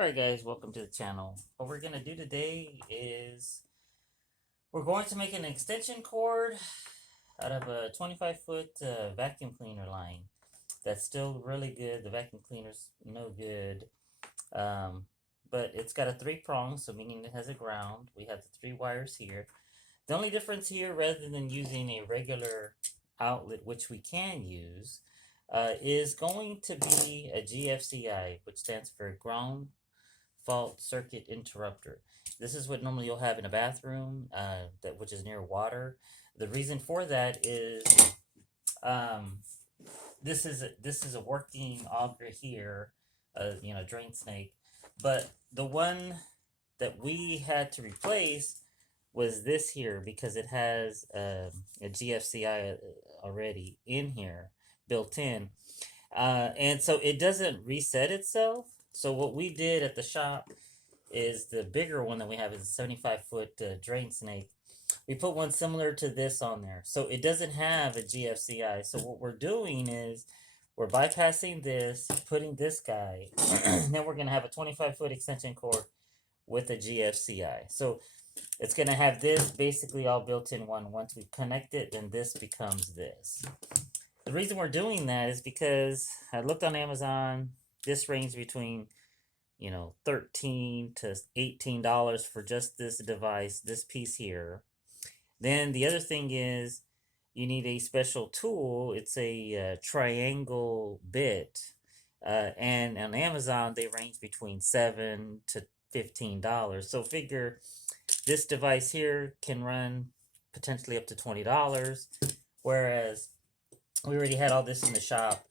Alright guys, welcome to the channel. What we're going to do today is we're going to make an extension cord out of a 25-foot vacuum cleaner line. That's still really good. The vacuum cleaner's no good. But it's got a 3-prong, so meaning it has a ground. We have the 3 wires here. The only difference here, rather than using a regular outlet, which we can use, is going to be a GFCI, which stands for ground fault circuit interrupter. This is what normally you'll have in a bathroom, which is near water. The reason for that is this is a working auger here, drain snake, but the one that we had to replace was this here because it has a GFCI already in here, built in, and so it doesn't reset itself. So what we did at the shop is the bigger one that we have is a 75-foot drain snake. We put one similar to this on there. So it doesn't have a GFCI. So what we're doing is we're bypassing this, putting this guy, and then we're going to have a 25-foot extension cord with a GFCI. So it's going to have this basically all built in one. Once we connect it, then this becomes this. The reason we're doing that is because I looked on Amazon. This range between, $13 to $18 for just this device, this piece here. Then the other thing is you need a special tool. It's a triangle bit. And on Amazon, they range between $7 to $15. So figure this device here can run potentially up to $20. Whereas we already had all this in the shop.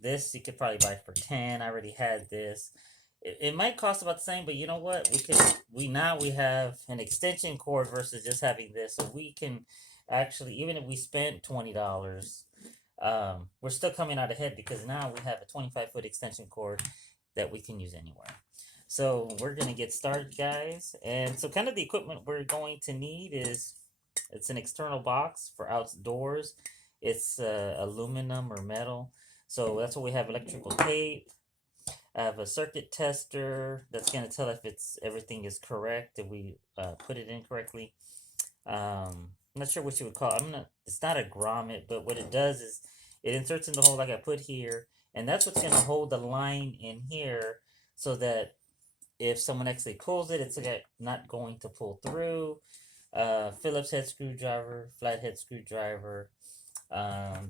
This you could probably buy for $10. I already had this. It might cost about the same, but you know what? We have an extension cord versus just having this, so we can actually, even if we spent $20, we're still coming out ahead because now we have a 25-foot extension cord that we can use anywhere. So we're gonna get started, guys. And so kind of the equipment we're going to need is it's an external box for outdoors. It's aluminum or metal. So that's what we have: electrical tape. I have a circuit tester that's going to tell if everything is correct, if we put it in correctly. I'm not sure what you would call it. It's not a grommet, but what it does is it inserts in the hole like I put here, and that's what's going to hold the line in here so that if someone actually pulls it, it's not going to pull through. Phillips head screwdriver, flathead screwdriver.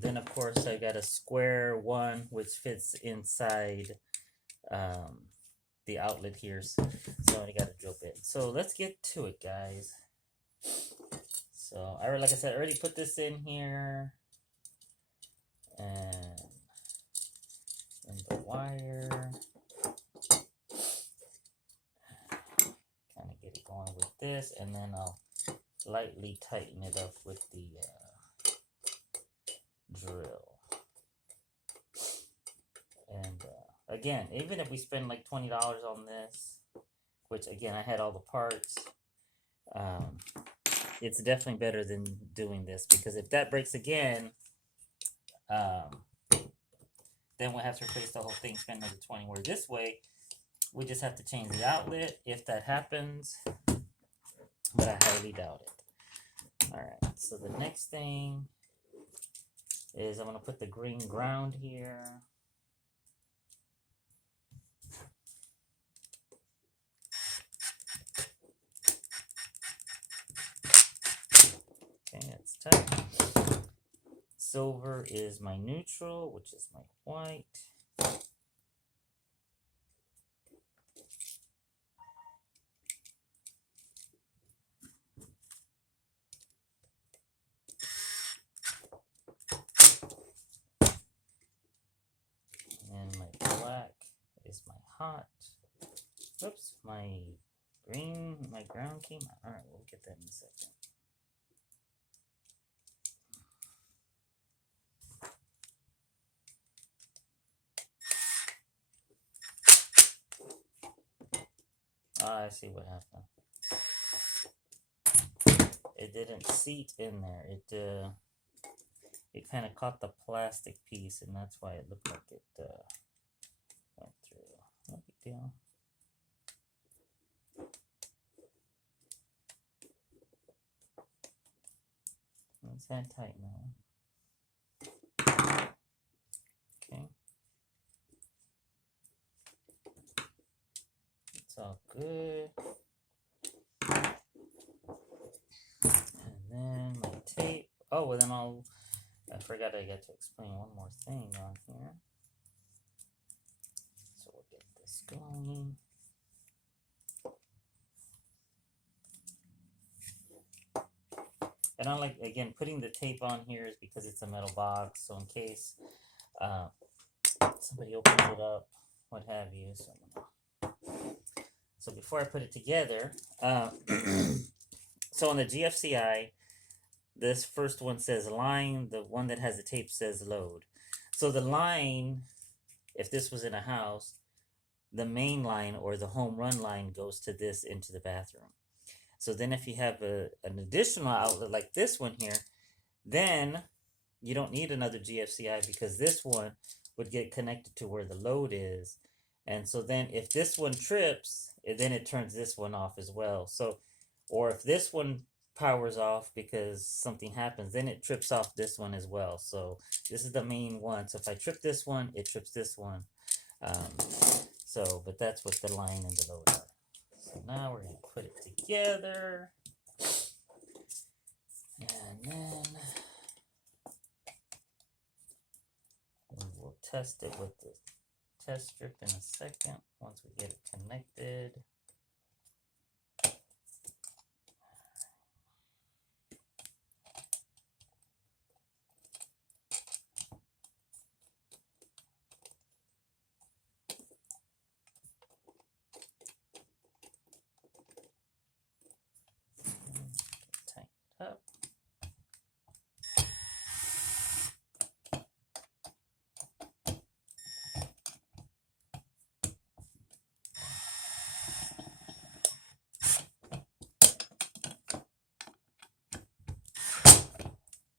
Then of course I got a square one which fits inside the outlet here, so I got a drill bit. So let's get to it, guys. So like I said, I already put this in here, and the wire, kind of get it going with this, and then I'll lightly tighten it up with the drill. And again, even if we spend like $20 on this, which again I had all the parts, it's definitely better than doing this, because if that breaks again, then we'll have to replace the whole thing, spend another $20. Where this way, we just have to change the outlet if that happens, but I highly doubt it. Alright, so the next thing is I'm going to put the green ground here. Okay, that's tight. Silver is my neutral, which is my white. And my black is my hot. Oops, my ground came out. Alright, we'll get that in a second. I see what happened. It didn't seat in there. It kind of caught the plastic piece, and that's why it looked like it went through. No big deal. It's that tight now. Okay. It's all good. And then my tape. Oh, well then I forgot I got to explain one more thing on here. So we'll get this going. And I like, again, putting the tape on here is because it's a metal box. So in case somebody opens it up, what have you. So before I put it together, so on the GFCI, this first one says line. The one that has the tape says load. So the line, if this was in a house, the main line or the home run line goes to this into the bathroom. So then if you have an additional outlet like this one here, then you don't need another GFCI because this one would get connected to where the load is. And so then if this one trips, then it turns this one off as well. So, or if this one powers off because something happens, then it trips off this one as well. So this is the main one. So if I trip this one, it trips this one. But that's what the line and the load are. So now we're going to put it together. And then we will test it with the test strip in a second once we get it connected. Tighten it up.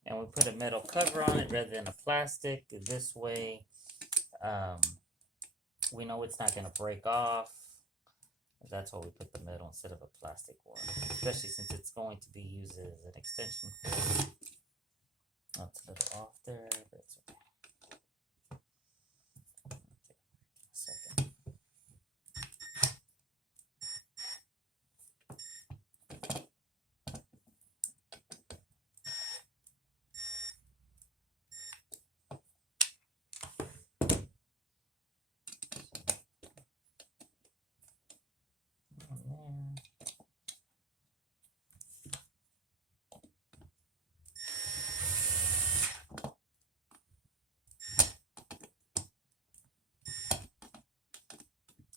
And we put a metal cover on it rather than a plastic. This way, we know it's not going to break off. That's why we put the metal instead of a plastic one, especially since it's going to be used as an extension cord. Oh, it's a little off there, but it's okay. Okay, a second.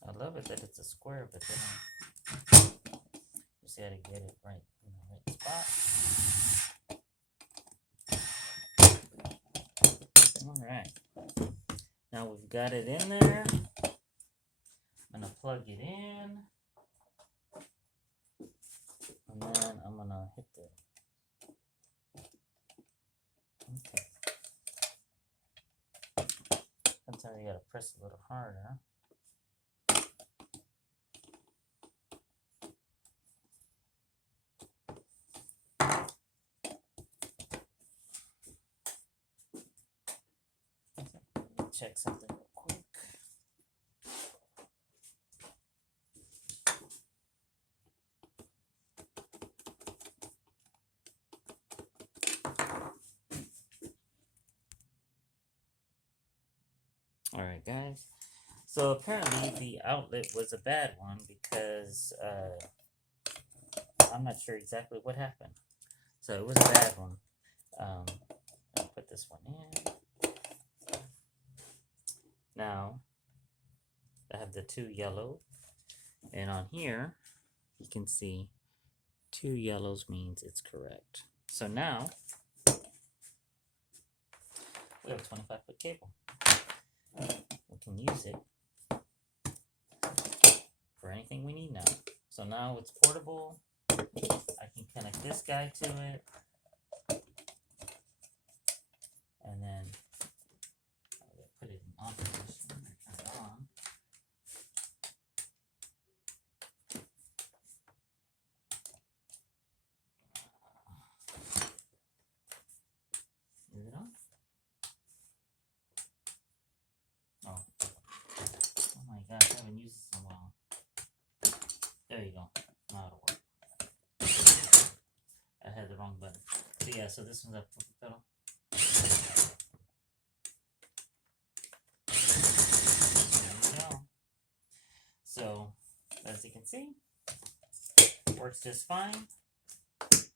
I love it that it's a square, but then you see how to get it right in the right spot. All right. Now we've got it in there. I'm gonna plug it in, and then I'm gonna hit the. Okay. Sometimes you gotta press a little harder. Check something real quick. All right, guys. So apparently the outlet was a bad one because I'm not sure exactly what happened. So it was a bad one. I'll put this one in. Now, I have the two yellow, and on here, you can see 2 yellows means it's correct. So now, we have a 25-foot cable. We can use it for anything we need now. So now it's portable. I can connect this guy to it, and then put it in on position and turn it on. yeah, so this one's a purple pedal. There you go. So, as you can see, works just fine.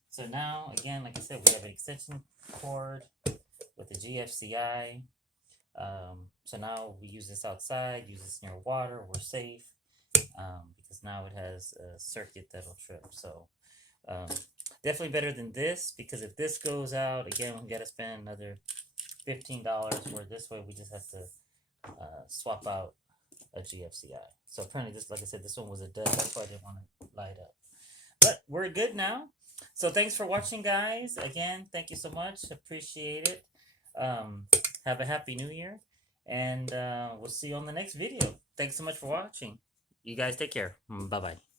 So now, again, like I said, we have an extension cord with the GFCI. So now we use this outside, use this near water, we're safe, because now it has a circuit that'll trip. So definitely better than this, because if this goes out, again, we gotta spend another $15, where this way we just have to swap out a GFCI. So apparently this, like I said, this one was a dud, that's why I didn't want to light up. But we're good now. So thanks for watching, guys. Again, thank you so much. Appreciate it. Have a happy new year. And we'll see you on the next video. Thanks so much for watching. You guys take care. Bye-bye.